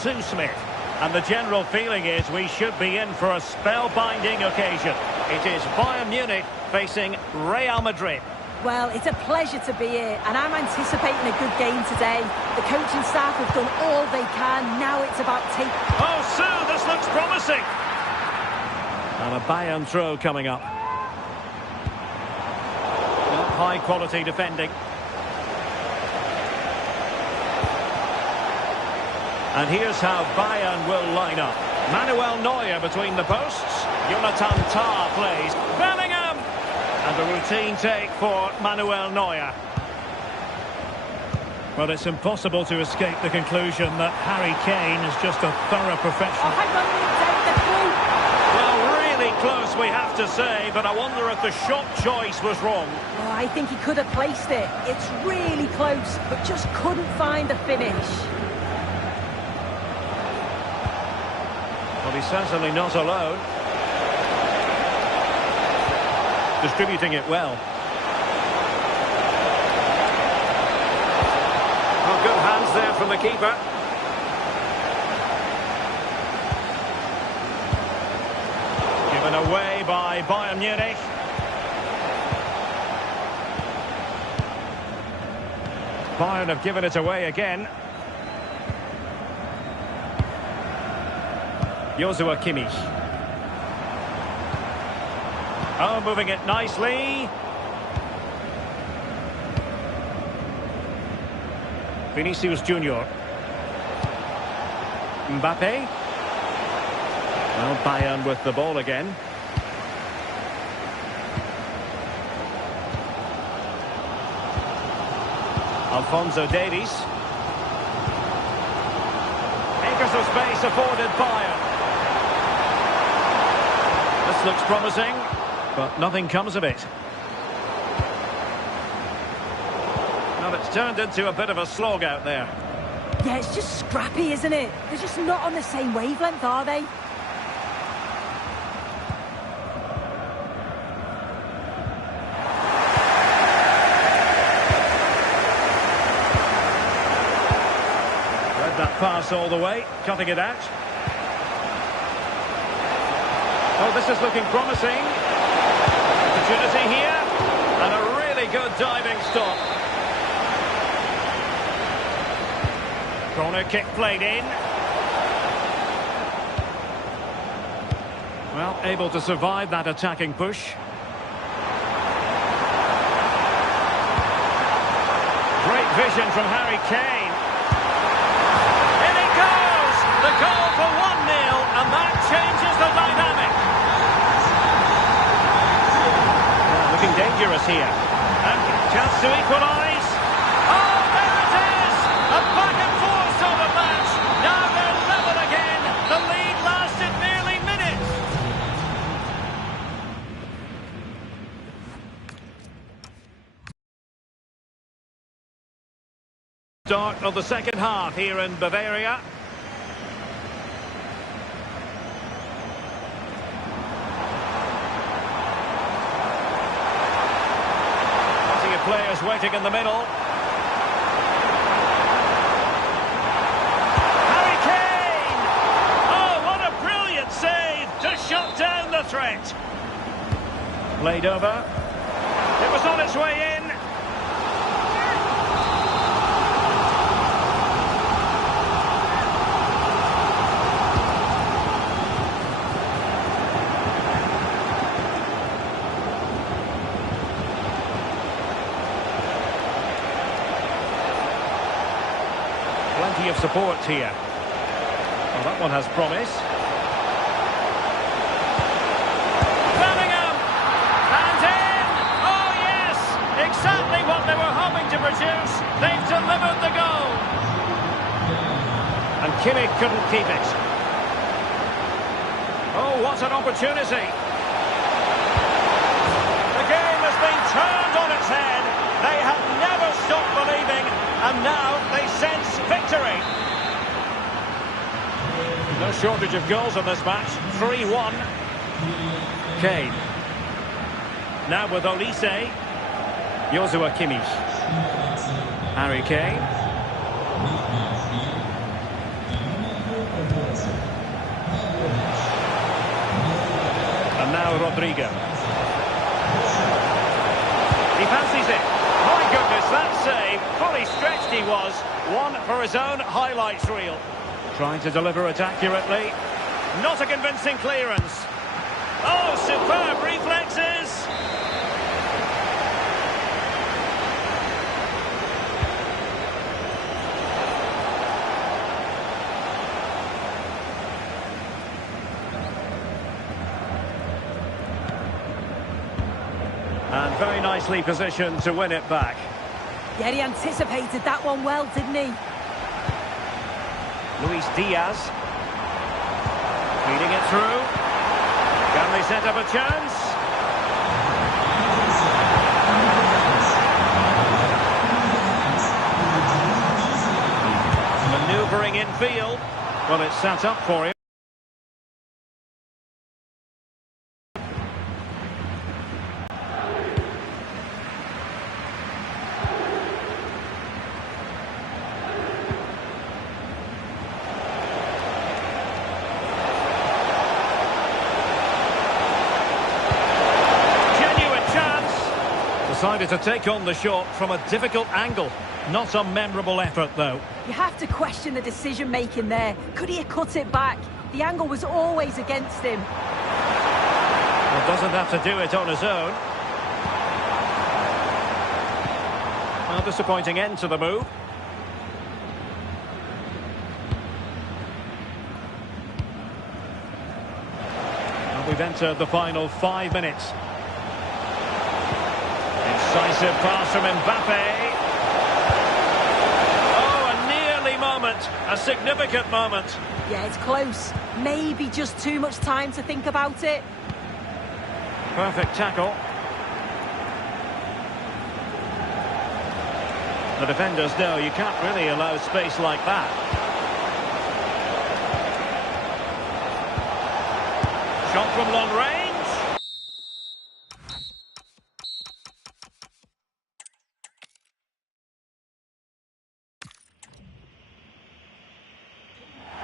Sue Smith. And the general feeling is we should be in for a spellbinding occasion. It is Bayern Munich facing Real Madrid. Well, it's a pleasure to be here, and I'm anticipating a good game today. The coaching staff have done all they can. Now it's about taking... Oh, Sue, this looks promising. And a Bayern throw coming up. High-quality defending. And here's how Bayern will line up. Manuel Neuer between the posts. Jonathan Tah plays. Bellingham! And a routine take for Manuel Neuer. Well, it's impossible to escape the conclusion that Harry Kane is just a thorough professional. Oh, hang on, the through. Well, really close, we have to say, but I wonder if the shot choice was wrong. Oh, I think he could have placed it. It's really close, but just couldn't find the finish. Well, he's certainly not alone. Distributing it well. Oh, good hands there from the keeper. Given away by Bayern Munich. Bayern have given it away again. Joshua Kimmich. Oh, moving it nicely. Vinicius Junior. Mbappe. Well, Bayern with the ball again. Alphonso Davies. Acres of space afforded Bayern. This looks promising, but nothing comes of it. Well, it's turned into a bit of a slog out there. Yeah, it's just scrappy, isn't it? They're just not on the same wavelength, are they? Read that pass all the way, cutting it out. Oh, this is looking promising. Opportunity here. And a really good diving stop. Corner kick played in. Well, able to survive that attacking push. Great vision from Harry Kane. In it goes! The goal for 1-0, and that changes the dynamic. Looking dangerous here. And chance to equalise. Oh, there it is! A back and forth sort of match. Now they're level again. The lead lasted nearly minutes. Start of the second half here in Bavaria. Players waiting in the middle. Harry Kane! Oh, what a brilliant save to shut down the threat. Played over. It was on its way in. Plenty of support here. Well, that one has promise. Bellingham! And in! Oh, yes! Exactly what they were hoping to produce. They've delivered the goal. And Kimmich couldn't keep it. Oh, what an opportunity. The game has been turned on its head. They have never stopped believing, and now they sense victory. No shortage of goals in this match. 3-1. Kane. Now with Olise. Joshua Kimmich. Harry Kane. Now Rodrigo. He fancies it. My goodness, that save. Fully stretched he was. One for his own highlights reel. Trying to deliver it accurately. Not a convincing clearance. Oh, superb reflexes. And very nicely positioned to win it back. Yeah, he anticipated that one well, didn't he? Luis Diaz. Feeding it through. Can they set up a chance? Manoeuvring in field. Well, it's set up for him. Decided to take on the shot from a difficult angle. Not a memorable effort, though. You have to question the decision-making there. Could he have cut it back? The angle was always against him. Well, doesn't have to do it on his own. Well, disappointing end to the move. And we've entered the final 5 minutes. Decisive pass from Mbappe. Oh, a nearly moment. A significant moment. Yeah, it's close. Maybe just too much time to think about it. Perfect tackle. The defenders know you can't really allow space like that. Shot from long range.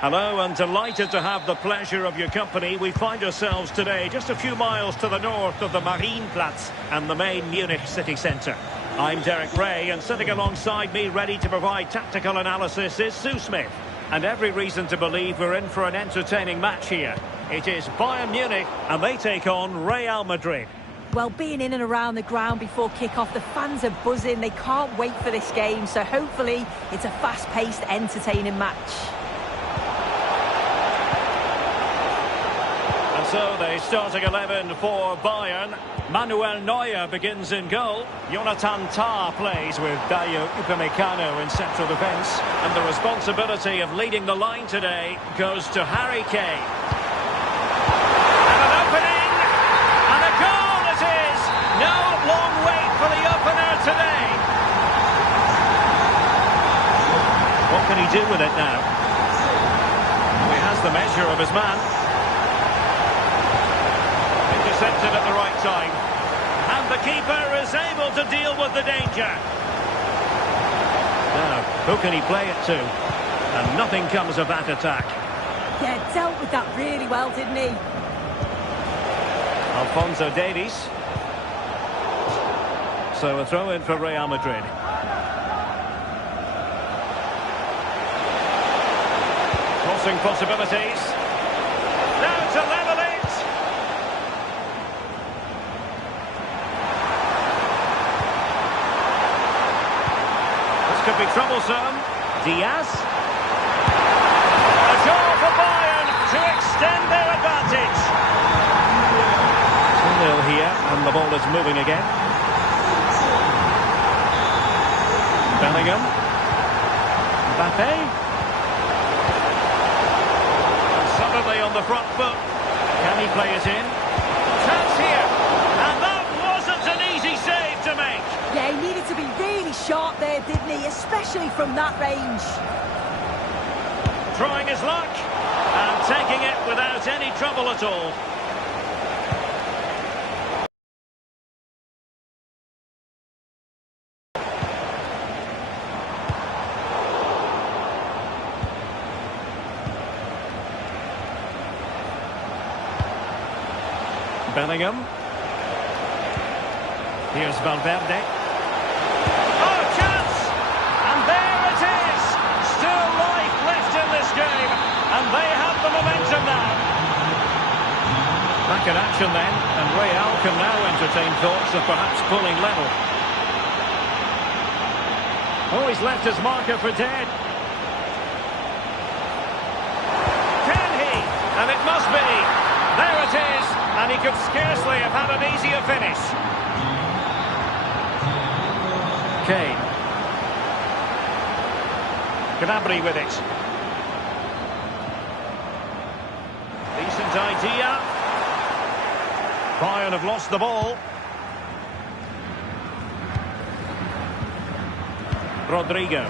Hello, and delighted to have the pleasure of your company. We find ourselves today just a few miles to the north of the Marienplatz and the main Munich city centre. I'm Derek Ray, and sitting alongside me ready to provide tactical analysis is Sue Smith. And every reason to believe we're in for an entertaining match here. It is Bayern Munich, and they take on Real Madrid. Well, being in and around the ground before kick-off, the fans are buzzing. They can't wait for this game, so hopefully it's a fast-paced, entertaining match. So the starting 11 for Bayern. Manuel Neuer begins in goal. Jonathan Tah plays with Dayo Upamecano in central defence. And the responsibility of leading the line today goes to Harry Kane. And an opening! And a goal it is! No long wait for the opener today. What can he do with it now? He has the measure of his man. Intercepted at the right time. And the keeper is able to deal with the danger. Now, who can he play it to? And nothing comes of that attack. Yeah, dealt with that really well, didn't he? Alphonso Davies. So a throw in for Real Madrid. Crossing possibilities. Now to level it. Could be troublesome. Diaz. A goal for Bayern to extend their advantage. 2-0 here, and the ball is moving again. Bellingham. Mbappe. And suddenly on the front foot. Can he play it in? Chance here. And that wasn't an easy save to make. Yeah, he needed to be really sharp there, didn't he? Especially from that range. Trying his luck and taking it without any trouble at all. Bellingham. Here's Valverde. Oh, chance! And there it is! Still life left in this game. And they have the momentum now. Back in action then. And Real can now entertain thoughts of perhaps pulling level. Oh, he's left his marker for dead. Can he? And it must be. There it is. And he could scarcely have had an easier finish. Kane. Gnabry with it. Decent idea. Bayern have lost the ball. Rodrigo.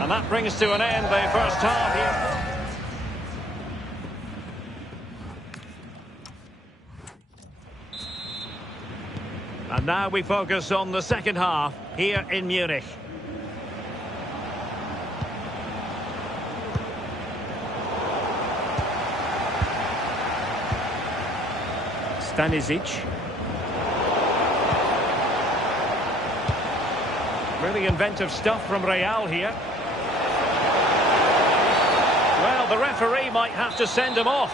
And that brings to an end the first half here. And now we focus on the second half here in Munich. Stanisic. Really inventive stuff from Real here. Well, the referee might have to send him off.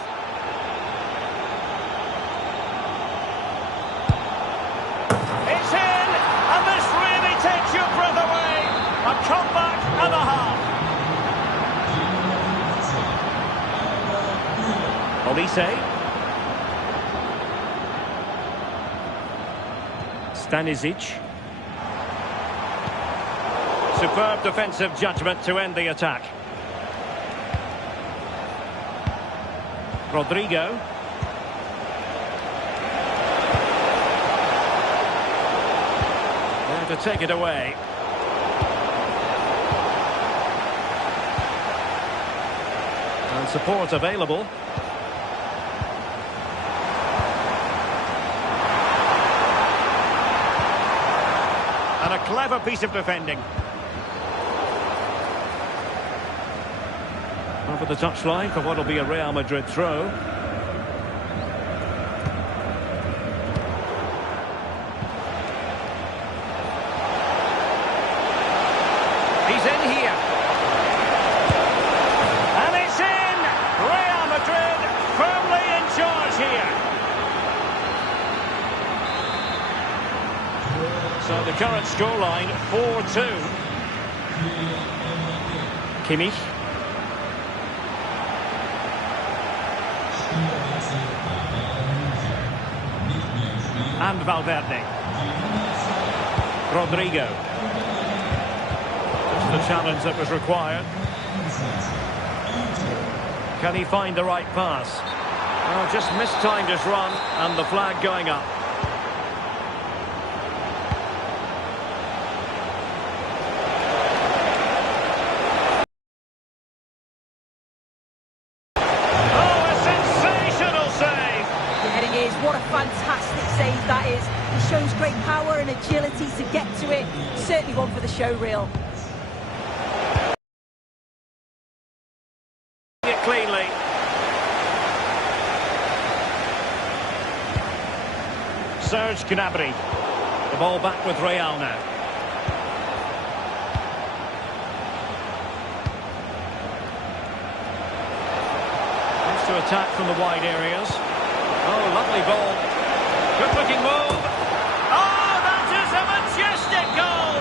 It's in, and this really takes your breath away. A comeback and a half. Olise. Stanisic. Superb defensive judgment to end the attack. Rodrigo. There to take it away. And support available. And a clever piece of defending. Over the touchline for what will be a Real Madrid throw. He's in here. And it's in! Real Madrid firmly in charge here. So the current scoreline, 4-2. Kimmich. And Valverde. Rodrigo. That's the challenge that was required. Can he find the right pass? Oh, just mistimed his run and the flag going up. What a fantastic save that is. It shows great power and agility to get to it. Certainly one for the show reel. It cleanly. Serge Gnabry. The ball back with Real now. Wants to attack from the wide areas. Oh, lovely ball. Good-looking move. Oh, that is a majestic goal.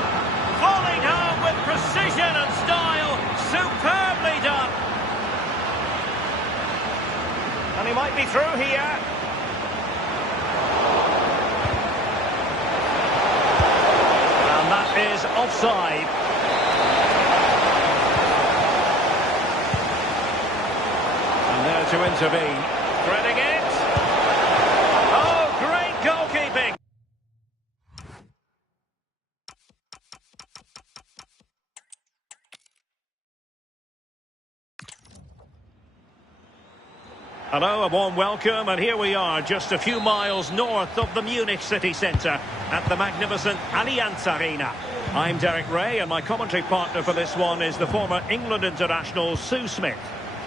Falling home with precision and style. Superbly done. And he might be through here. And that is offside. And there to intervene. Threading it. Goalkeeping. Hello, a warm welcome, and here we are, just a few miles north of the Munich city centre at the magnificent Allianz Arena. I'm Derek Ray, and my commentary partner for this one is the former England international Sue Smith.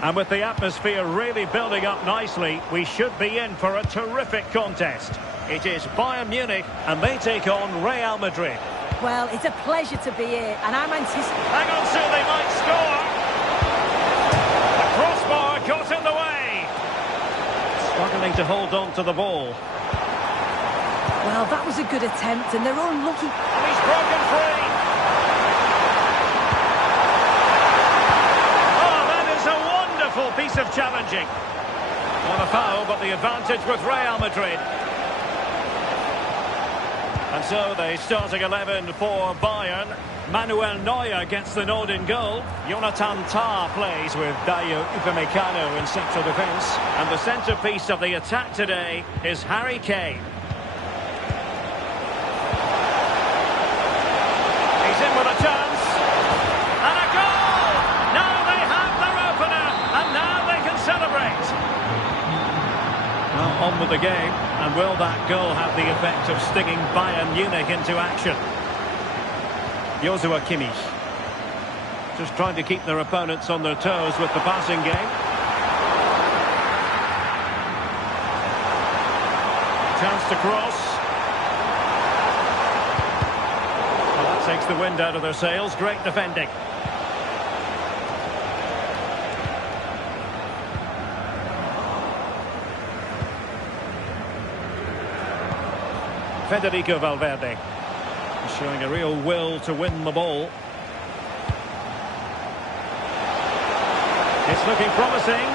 And with the atmosphere really building up nicely, we should be in for a terrific contest. It is Bayern Munich, and they take on Real Madrid. Well, it's a pleasure to be here, and I'm anticipating... Hang on, Sue, they might score! The crossbar got in the way! Struggling to hold on to the ball. Well, that was a good attempt, and they're unlucky. And he's broken free! Oh, that is a wonderful piece of challenging. Not a foul, but the advantage with Real Madrid. And so the starting 11 for Bayern. Manuel Neuer gets the nod in goal. Jonathan Tah plays with Dayo Upamecano in central defence. And the centrepiece of the attack today is Harry Kane. He's in with a chance. And a goal! Now they have their opener. And now they can celebrate. Well, on with the game. And will that goal have the effect of stinging Bayern Munich into action? Joshua Kimmich. Just trying to keep their opponents on their toes with the passing game. Chance to cross. Well, that takes the wind out of their sails. Great defending. Federico Valverde showing a real will to win the ball. It's looking promising.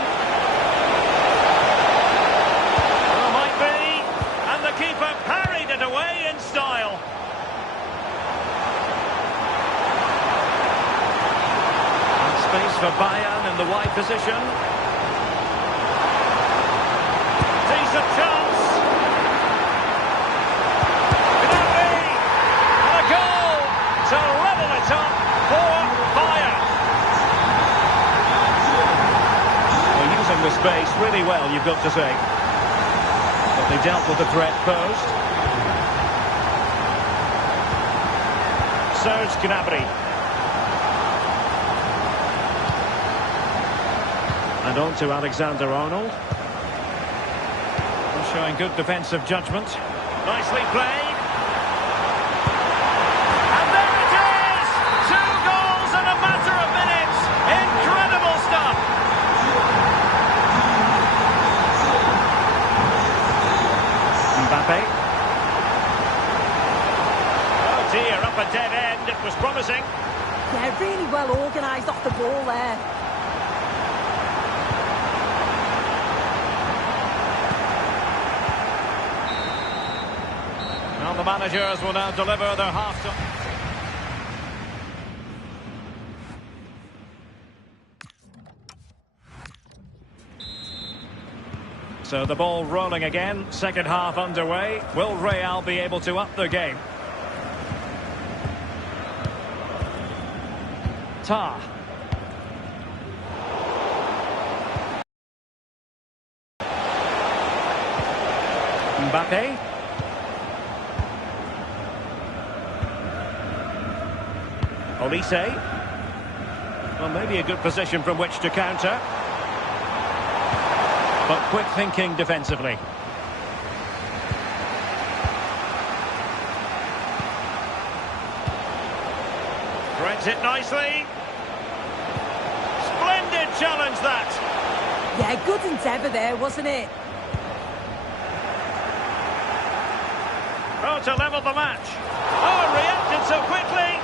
Well, might be. And the keeper parried it away in style. And space for Bayern in the wide position. Decent chance. To level it up for Bayern. Well, using the space really well, you've got to say. But they dealt with the threat posed. Serge Gnabry. And on to Alexander-Arnold. Showing good defensive judgment. Nicely played. Oh dear, up a dead end. It was promising. Yeah, really well organised off the ball there. Well, the managers will now deliver their half-time. So the ball rolling again, second half underway. Will Real be able to up their game? Tah. Mbappe. Olise. Well, maybe a good position from which to counter. But quick thinking defensively. Threads it nicely. Splendid challenge that. Yeah, good endeavour there, wasn't it? Oh, to level the match. Oh, reacted so quickly.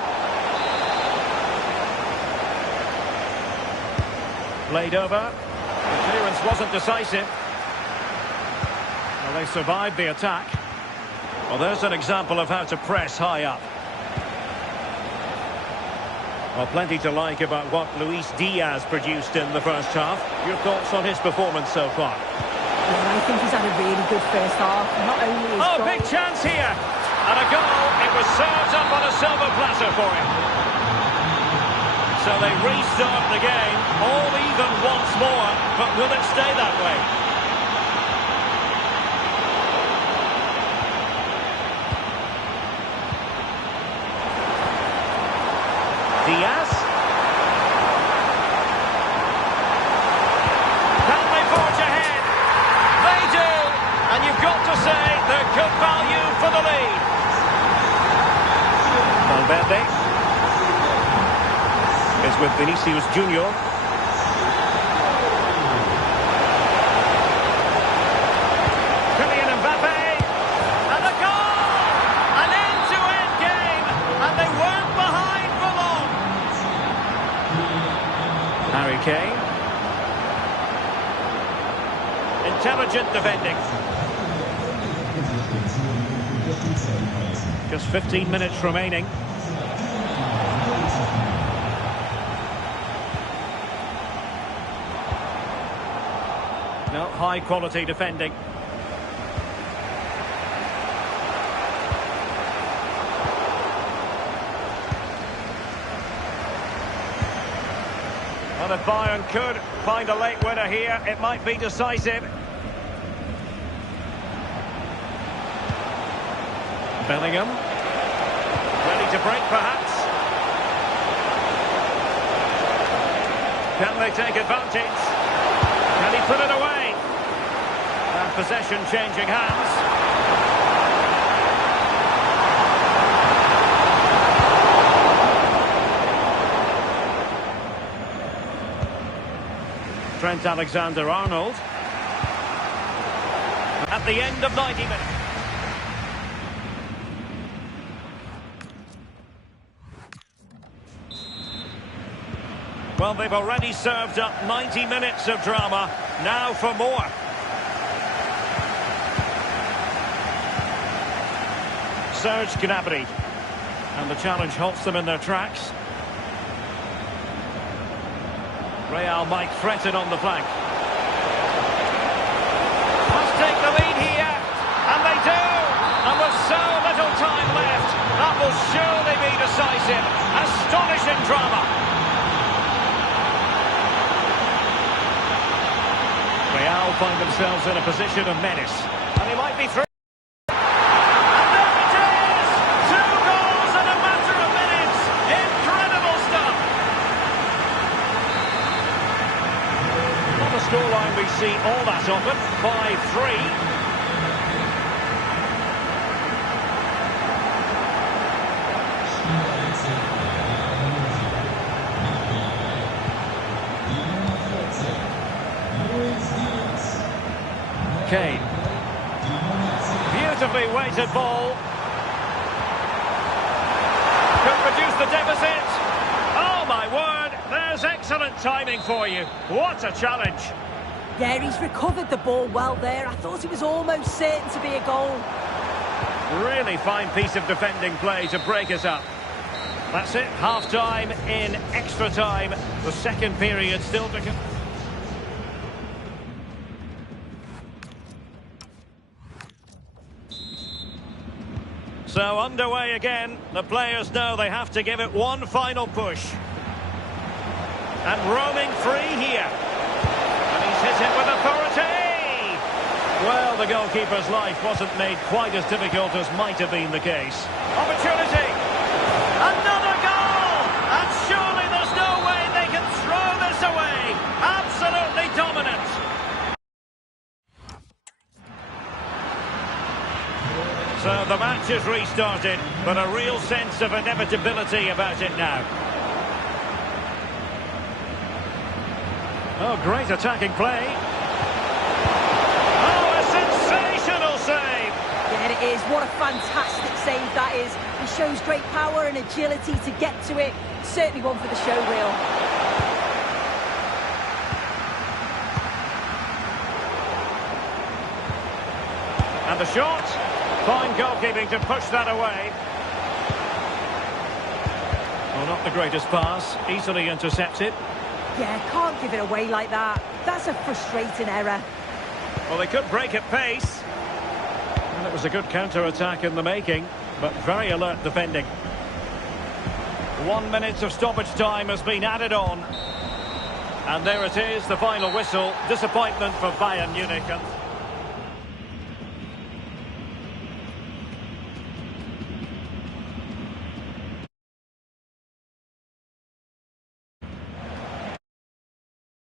Played over. The clearance wasn't decisive. Well, they survived the attack. Well, there's an example of how to press high up. Well, plenty to like about what Luis Diaz produced in the first half. Your thoughts on his performance so far? Yeah, I think he's had a really good first half. Not only his goal... big chance here. And a goal. It was served up on a silver platter for him. So they restart the game, all even once more, but will it stay that way? Diaz. the lead. Valverde is with Vinicius Junior. Kane. Intelligent defending. Just 15 minutes remaining. No, high quality defending. Well, if Bayern could find a late winner here, it might be decisive. Bellingham. Ready to break, perhaps. Can they take advantage? Can he put it away? And possession changing hands. Trent Alexander-Arnold. At the end of 90 minutes. Well, they've already served up 90 minutes of drama. Now for more. Serge Gnabry. And the challenge halts them in their tracks. Real might threaten on the flank. Must take the lead here. And they do. And with so little time left, that will surely be decisive. Astonishing drama. Real find themselves in a position of menace. And he might be through. And there it is! 2 goals in a matter of minutes. Incredible stuff. Not a scoreline we see all that often. 5-3. Kane. Beautifully weighted ball. Could reduce the deficit. Oh my word, there's excellent timing for you. What a challenge. Yeah, he's recovered the ball well there. I thought it was almost certain to be a goal. Really fine piece of defending play to break us up. That's it, half-time in extra time. The second period still to come. So underway again. The players know they have to give it one final push. And roaming free here. And he's hit it with authority. Well, the goalkeeper's life wasn't made quite as difficult as might have been the case. Opportunity. Another goal. And surely there's no way they can throw this away. Absolutely dominant. So the match has restarted, but a real sense of inevitability about it now. Oh, great attacking play. Oh, a sensational save! Yeah, it is. What a fantastic save that is. He shows great power and agility to get to it. Certainly one for the show reel. And the shot. Fine goalkeeping to push that away. Well, not the greatest pass. Easily intercepted. Yeah, can't give it away like that. That's a frustrating error. Well, they could break at pace. And it was a good counter-attack in the making, but very alert defending. 1 minute of stoppage time has been added on. And there it is, the final whistle. Disappointment for Bayern Munich.